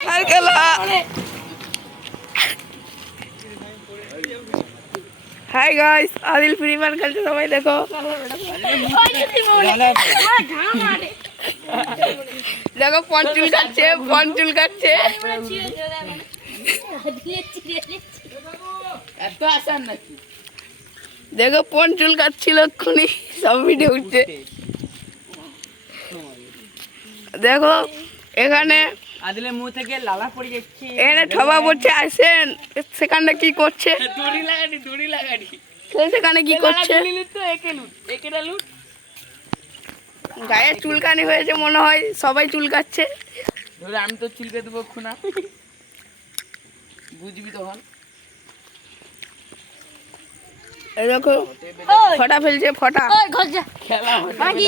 Hi guys, Adil free fire खेलते सबाई देखो। देखो फोन चुलकाচ্ছে এত আসান নাকি? দেখো ফোন চুলকাচ্ছিল এক্ষুনি, সব ভিডিও উঠছে। দেখো এখানে আদিলের মুখ থেকে লালা পড়ে যাচ্ছে। এখানে ঠবা পড়ছে, আসেন সেখানে কি করছে? দড়ি লাগানি সেখানে কি করছে? লুট গায়ে চুলকানি হয়েছে মনে হয়, সবাই চুলকাচ্ছে। ধরে আমি তো চুলকে দেবো খুনা, বুঝবি তখন। এই দেখো ফটা ফেলছে, ফটা খেলা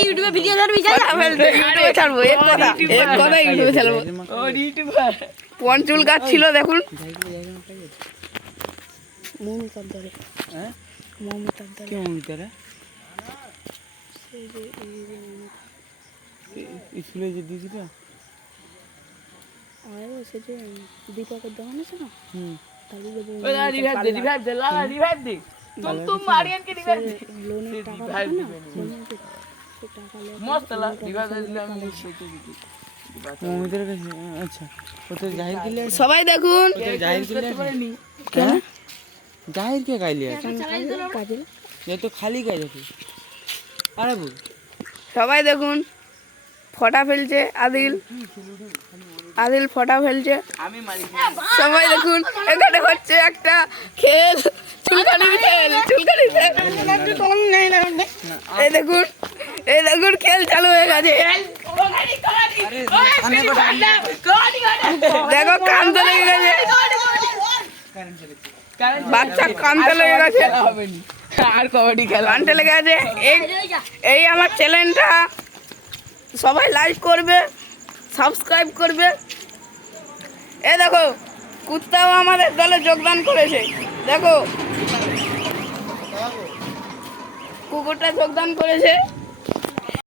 ইউটিউবে ভিডিও ছাড়বি, ইউটিউবে ছাড়বো, এক কথা ইউটিউবে ছাড়বো। ফোন চুলকাচ্ছিল দেখুন। স্কুলে যে দিয়েছিল দীপকের দোকান আছে না, সবাই দেখুন। জাহির কে গাইলি তো খালি গাই আরে সবাই দেখুন ফটা ফেলছে আদিল ফটা ফেলছে। সবাই দেখুন এখানে হচ্ছে একটা খেল, চুলকানির খেল। এই দেখুন খেল চালু হয়ে গেছে। দেখো কানতে লেগে গেছে, বাচ্চা কানতে লেগে গেছে, আর কবাডি খেলা কানতে লেগে গেছে। এই আমার চ্যানেলটা সবাই লাইক করবে, সাবস্ক্রাইব করবে। এই দেখো কুত্তাও আমাদের দলে যোগদান করেছে, দেখো কুকুরটা যোগদান করেছে।